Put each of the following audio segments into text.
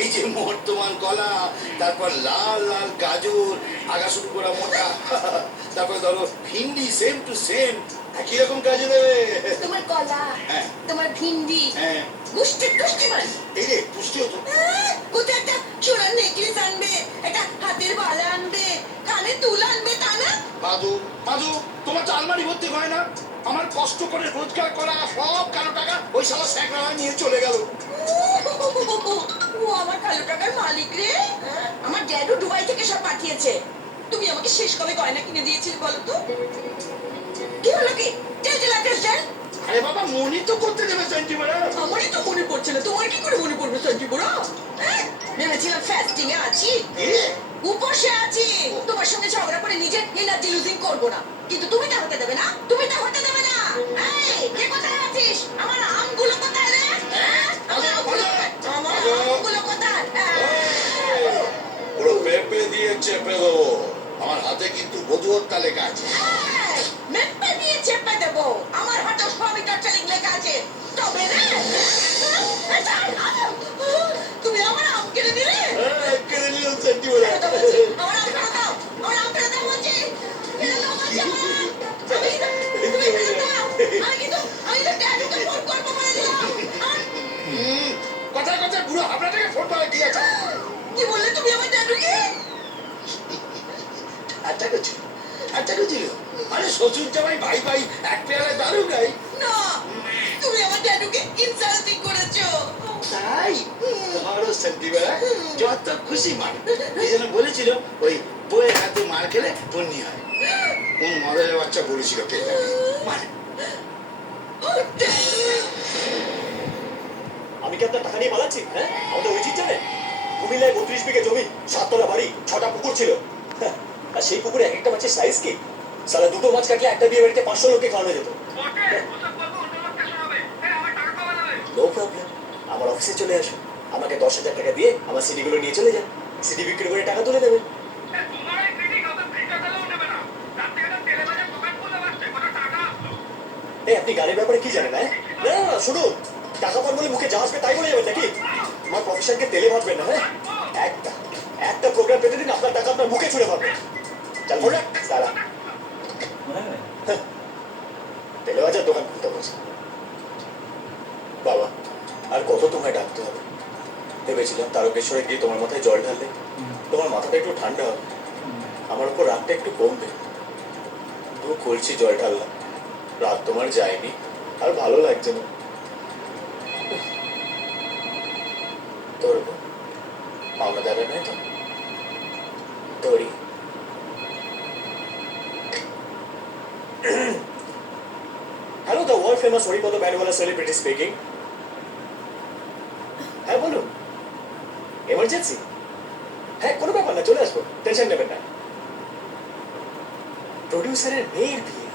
এই যে বর্তমান কলা, তারপর লাল লাল গাজর, আগা শুরু করা মোটা, তারপর ধরো ভিন্ডি সেম টু সেম একই রকম কাজে দেবে। তোমার কলা, হ্যাঁ তোমার ভিন্ডি, হ্যাঁ, গুষ্টি গুষ্টি মানে এই রে পুষ্টি হতো। কোথায় একটা সোনার নেকলেস আনবে, একটা হাতের বালা আনবে, কানে দুল আনবে, তা না? মাধু মাধু, তোমার তো আলমারি ভর্তি হয় না। আমার কষ্ট করে রোজগার করা সব কালো টাকা ওই শালা স্যাকরা নিয়ে চলে গেল। ও আমার কালো টাকার মালিক রে। আমার ড্যাডু দুবাই থেকে সব পাঠিয়েছে। তুমি আমাকে শেষ কবে গয়না কিনে দিয়েছিলে বলো তো? কি হলো কি? আরে বাবা, মনি তো করতে দেবে সেন্টিমেন্ট। আমারই তো মনে পড়ছে না, তোমার কি করে মনে পড়বে সঞ্জীব বুড়ো? ভেবেছিলাম ফাস্টিং এ আছি, উপসে আছি, তোমার সঙ্গে ঝগড়া করে নিজের এনার্জি লুজিং করবো না। কিন্তু তুমি তা হতে দেবে না, তুমি তা হতে দেবে না। এই, কে কোথায় আছিস? আমার আমগুলো কোথায় রে? আমার আমগুলো কোথায়? পুরো পেঁপে দিয়ে চেপে দেবো। আমার হাতে কিন্তু বধূ হত্যা লেখা আছে। মেপে দিয়ে চেপে দেবো। আমার হাতে স্বামী টর্চারিং লেখা আছে। তবে রে, তুমি আমার আম কেড়ে নিলে। কেড়ে নিল সেন্টিমেন্ট। আমার আম ফেরত দাও, আমার আম ফেরত দাও বলছি। ফেরত দাও বলছি আমার আম। তুমি ফেরত দাও। আমি তো ড্যাডিকে ফোন করবো বলে দিলাম। কথায় কথায় পুরো আপনাটাকে ফোন করে দিয়েছে। কি বললে তুমি আমার ড্যাডিকে? ঠাট্টা করছিল, ঠাট্টা করছিল। আরে শ্বশুর জামাই ভাই ভাই এক পেয়ালায় দারু গাই। না, তুমি আমার ড্যাডিকে ইনসাল্টিং করেছো। তাই তোমারও সেন্টিমেন্ট যত খুশি মান। এই জন্য বলেছিল ওই বইয়ের হাতে মার খেলে পণ্যি হয়। কোন মদের বাচ্চা বলেছিল কে জানে। মানে আমি কি আপনার টাকা নিয়ে পালাচ্ছি? হ্যাঁ, আমাদের ওই চিন্তা নেই। কুমিল্লায় 32 বিঘে জমি, 7 তলা বাড়ি, 6টা পুকুর ছিল। হ্যাঁ, আর সেই পুকুরে এক একটা মাছের সাইজ কি? সালা দুটো মাছ কাটলে একটা বিয়ে বাড়িতে 500 লোককে খাওয়ানো যেত। নো প্রবলেম, আমার অফিসে চলে আসুন। আমাকে 10,000 টাকা দিয়ে আমার সিডিগুলো নিয়ে চলে যান। সিডি বিক্রি করে টাকা তুলে নেবেন। এই, আপনি গাড়ির ব্যাপারে কি জানেন? হ্যাঁ, না না না, শুনুন, টাকা পান বলে মুখে জাহাজ পে তাই বলে যাবেন নাকি? আমার প্রফেশনকে তেলে ভাজবেন না। হ্যাঁ, একটা একটা প্রোগ্রাম পেতে দিন, আপনার টাকা আপনার মুখে ছুড়ে ভাববেন। চাল ফোন রাখ সালা। হ্যাঁ, তেলে ভাজার দোকান খুলতে বলছে। বাবা, আর কত তোমায় ডাকতে হবে? ভেবেছিলাম তারকেশ্বরে গিয়ে তোমার মাথায় জল ঢাললে তোমার মাথাটা একটু ঠান্ডা হবে, আমার উপর রাগটা একটু কমবে। তো কলছি জল ঢাললাম, রাত তোমার যায়নি, আর ভালো লাগছে না। তোর পাওনা দাদা নয় তো? তোরই। Hello, the world famous Haripada ব্যান্ডওয়ালা সেলিব্রিটি স্পিকিং। হ্যাঁ বলুন, এমার্জেন্সি? হ্যাঁ, কোনো ব্যাপার না, চলে আসবো, টেনশন নেবেন না। প্রডিউসারের মেয়ের বিয়ে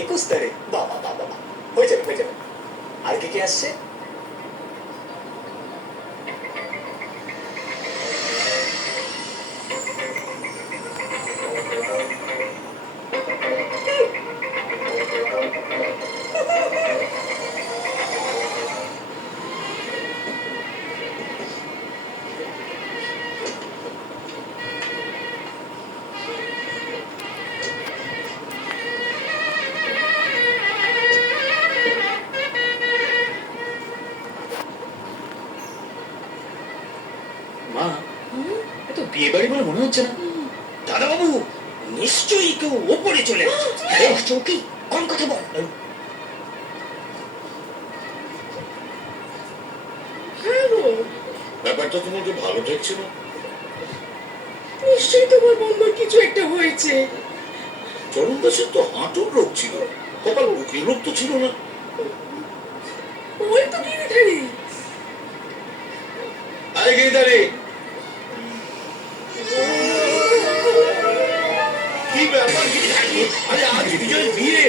21 তারিখ। বাবা বাবা, হয়ে যাবে হয়ে যাবে। আর কে কে আসছে? মা, এ তো বিয়ে বাড়ি বলে মনে হচ্ছে না। দাদা বাবু, নিশ্চয়ই কেউ ওপরে চলে আসছে। চৌকি, কম কথা বল। ব্যাপারটা তোমার তো ভালো ঠেকছে না। নিশ্চয়ই তোমার বন্ধুর কিছু একটা হয়েছে। চরণ দাসের তো হাঁটুর রোগ ছিল, কপাল বুকের রোগ তো ছিল না। ওই তো গিরিধারী। আরে গিরিধারী, কি ব্যাপার গিরিধারী? আরে আজ বিজয়ের বিয়ে,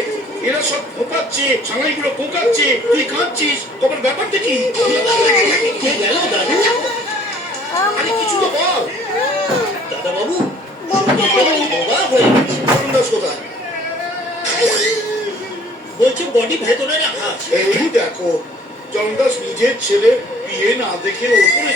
এরা সব ফোপাচ্ছে, সাঙাইগুলো পোকাচ্ছে, তুই কাঁদছিস, কপাল ব্যাপারটা কি? কে গেল দাদু? আরে কিছু তো বল। দাদা বাবু, অবাক হয়ে গেছে। চরণ দাস কোথায়? বলছে বডি ভেতরে রাখা আছে। এই দেখো, চরণ দাস নিজের ছেলে বিয়ে না দেখে ওপরে